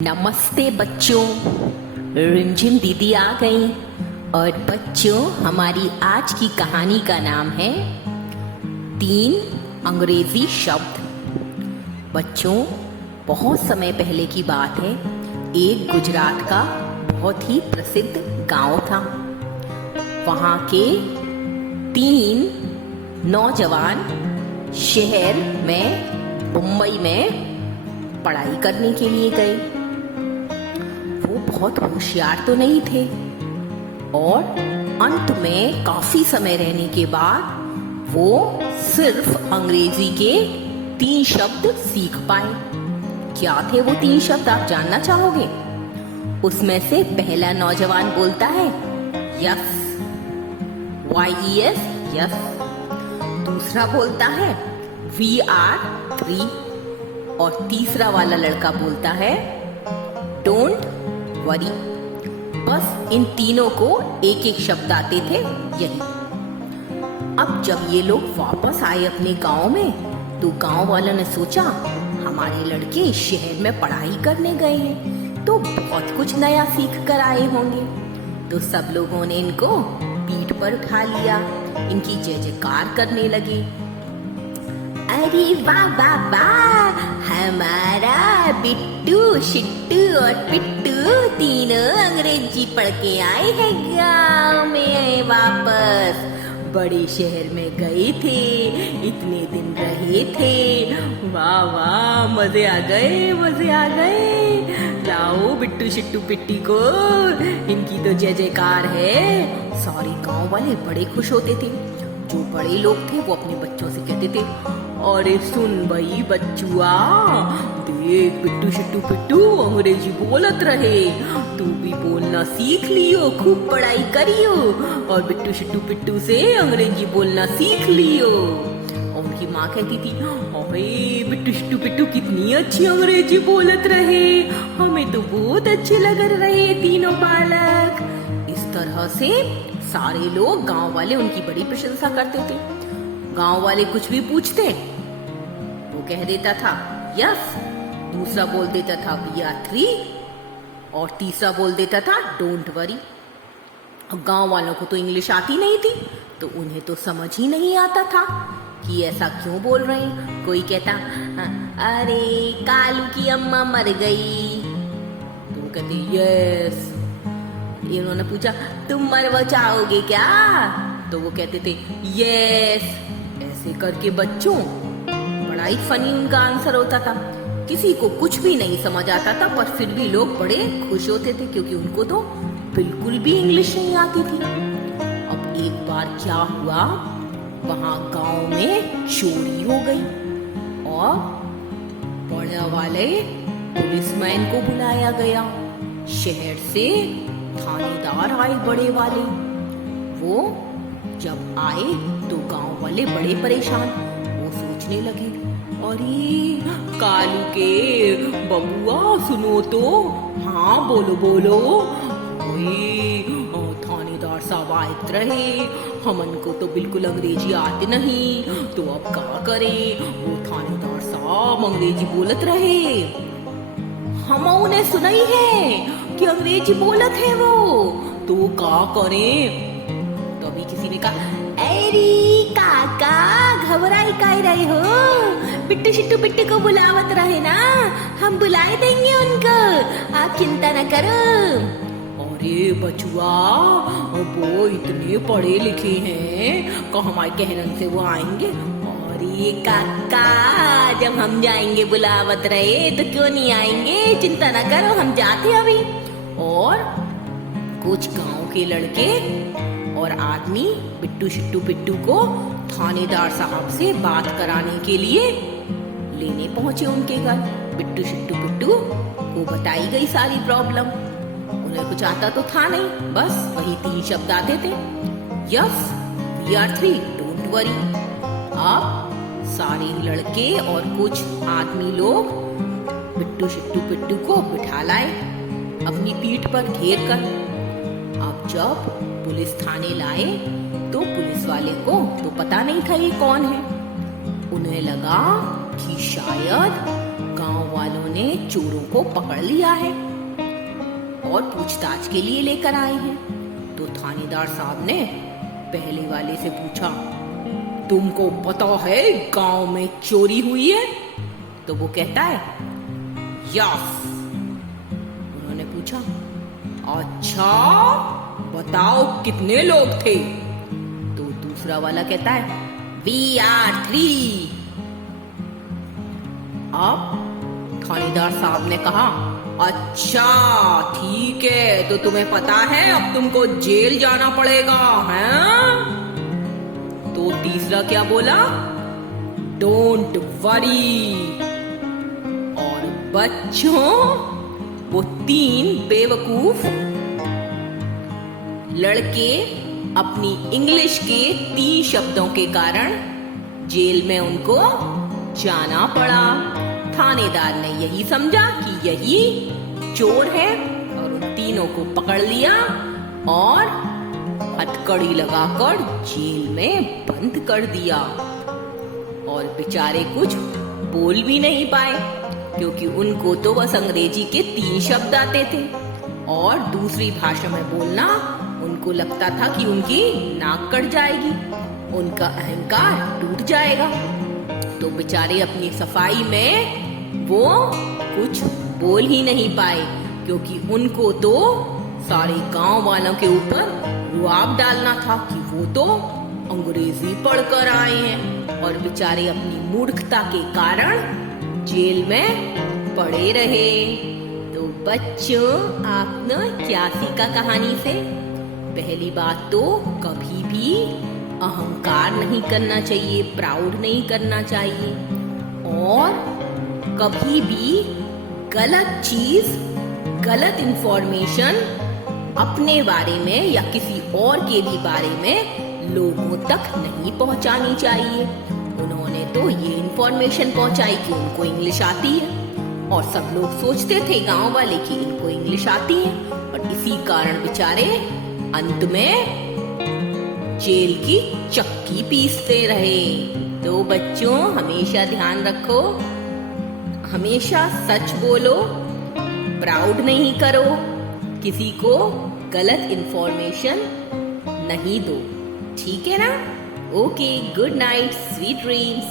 नमस्ते बच्चों, रिमझिम दीदी आ गई। और बच्चों, हमारी आज की कहानी का नाम है 3 अंग्रेजी शब्द। बच्चों, बहुत समय पहले की बात है। एक गुजरात का बहुत ही प्रसिद्ध गांव था। वहाँ के 3 नौजवान शहर में मुंबई में पढ़ाई करने के लिए गए। वो बहुत होशियार तो नहीं थे और अंत में काफी समय रहने के बाद वो सिर्फ अंग्रेजी के 3 शब्द सीख पाए। क्या थे वो 3 शब्द, आप जानना चाहोगे? उसमें से पहला नौजवान बोलता है यस, YES, यस। दूसरा बोलता है We are 3 और तीसरा वाला लड़का बोलता है डोंट वरी। बस इन तीनों को एक एक शब्द आते थे, यही। अब जब ये लोग वापस आए अपने गांव में, तो गांव वालों ने सोचा हमारे लड़के शहर में पढ़ाई करने गए हैं तो बहुत कुछ नया सीख कर आए होंगे। तो सब लोगों ने इनको पीठ पर उठा लिया, इनकी जय जयकार करने लगे। अरे वाह वाह वाह, हमारा बिट्टू शिट्टू और पिट्टू तीनों अंग्रेजी पढ़ के आए हैं गाँव में वापस। बड़े शहर में गए थे, इतने दिन रहे थे। वाह वाह, मजे आ गए, मजे आ गए। लाओ बिट्टू शिट्टू पिट्टी को, इनकी तो जय जयकार है। सारे गांव वाले बड़े खुश होते थे। जो बड़े लोग थे वो अपने बच्चों से कहते थे, अरे सुन भाई बच्चुआ, देख बिट्टू शिट्टू पिट्टू अंग्रेजी बोलत रहे, तू भी बोलना सीख लियो, खूब पढ़ाई करियो और बिट्टू शिट्टू पिट्टू से अंग्रेजी बोलना सीख लियो। और उनकी माँ कहती थी, अरे बिट्टू शिट्टू पिट्टू कितनी अच्छी अंग्रेजी बोलत रहे, हमें तो बहुत अच्छे लग रहे तीनों बालक। इस तरह से सारे लोग, गांव वाले उनकी बड़ी प्रशंसा करते थे। गांव वाले कुछ भी पूछते वो कह देता था यस, दूसरा बोल देता था We are 3 और तीसरा बोल देता था डोंट वरी। गांव वालों को तो इंग्लिश आती नहीं थी, तो उन्हें तो समझ ही नहीं आता था कि ऐसा क्यों बोल रहे हैं। कोई कहता अरे कालू की अम्मा मर गई, तो वो कहते यस। इन्होंने पूछा तुम मर बचाओगे क्या, तो वो कहते थे यस। ऐसे करके बच्चों, बड़ा ही फनी उनका आंसर होता था। किसी को कुछ भी नहीं समझ आता था, पर फिर भी लोग बड़े खुश होते थे क्योंकि उनको तो बिल्कुल भी इंग्लिश नहीं आती थी। अब एक बार क्या हुआ, वहां गांव में चोरी हो गई और बड़े वाले पुलिसमैन को बुलाया गया। शहर से थानेदार आए बड़े वाले। वो जब आए तो गांव वाले बड़े परेशान। वो सोचने लगे, अरे कालू के बबुआ सुनो तो, हाँ बोलो बोलो। थानेदार साहब आए रहे, हमन को तो बिल्कुल अंग्रेजी आते नहीं, तो अब क्या करें। वो थानेदार साहब अंग्रेजी बोलत रहे, हम उन्हें सुनाई है कि अंग्रेजी बोलत है वो, तो क्या करें। तभी किसी ने कहा, अरे काका घबराई काहे रहे हो, बिट्टू शिट्टू पिट्टू को बुलावत रहे ना, हम बुलाए देंगे उनको, आप चिंता न करो। अरे बचुआ, वो इतने पढ़े लिखे हैं, को हमारे कहने से वो आएंगे। अरे काका, जब हम जाएंगे बुलावत रहे तो क्यों नहीं आएंगे, चिंता न करो, हम जाते अभी। और कुछ गांव के लड़के और आदमी बिट्टू शिट्टू पिट्टू को थानेदार साहब से बात कराने के लिए लेने पहुंचे उनके घर। बिट्टू शिट्टू पिट्टू को बताई गई सारी प्रॉब्लम। उन्हें कुछ आता तो था नहीं, बस वही 3 शब्द आते थे, yes, We are 3, don't worry. अब सारे लड़के और कुछ आदमी लोग बिट्टू शिट्टू पिट्टू को बिठा लाए अपनी पीठ पर घेर कर। अब जब पुलिस थाने लाए तो पुलिस वाले को तो पता नहीं था ये कौन है। उन्हें लगा कि शायद गांव वालों ने चोरों को पकड़ लिया है और पूछताछ के लिए लेकर आए हैं। तो थानेदार साहब ने पहले वाले से पूछा, तुमको पता है गांव में चोरी हुई है? तो वो कहता है, यस। उन्होंने पूछा, अच्छा बताओ कितने लोग थे? तो दूसरा वाला कहता है, वी आर 3। अब थानेदार साहब ने कहा, अच्छा ठीक है, तो तुम्हें पता है अब तुमको जेल जाना पड़ेगा, हैं? तो तीसरा क्या बोला, डोंट वरी। और बच्चों, वो 3 बेवकूफ लड़के अपनी इंग्लिश के 3 शब्दों के कारण जेल में उनको जाना पड़ा। थानेदार ने यही समझा कि यही चोर है और उन तीनों को पकड़ लिया और हथकड़ी लगाकर जेल में बंद कर दिया। और बेचारे कुछ बोल भी नहीं पाए क्योंकि उनको तो बस अंग्रेजी के 3 शब्द आते थे और दूसरी भाषा में बोलना उनको लगता था कि उनकी नाक कट जाएगी, उनका अहंकार टूट जाएगा। तो बेचारे अपनी सफाई में वो कुछ बोल ही नहीं पाए क्योंकि उनको तो सारे गांव वालों के ऊपर रुआब डालना था कि वो तो अंग्रेजी पढ़कर आए हैं और बेचारे अपनी मूर्खता के कारण जेल में पड़े रहे। तो बच्चों, आपने क्या सीखा कहानी से? पहली बात तो कभी भी अहंकार नहीं करना चाहिए, प्राउड नहीं करना चाहिए और कभी भी गलत चीज, गलत इंफॉर्मेशन अपने बारे में या किसी और के भी बारे में लोगों तक नहीं पहुंचानी चाहिए। उन्होंने तो ये इंफॉर्मेशन पहुंचाई कि उनको इंग्लिश आती है और सब लोग सोचते थे गांव वाले कि इनको इंग्लिश आती है और इसी कारण बेचारे अंत में जेल की चक्की पीसते रहे। तो बच्चों, हमेशा ध्यान रखो, हमेशा सच बोलो, प्राउड नहीं करो, किसी को गलत इंफॉर्मेशन नहीं दो, ठीक है ना? Okay, good night, sweet dreams.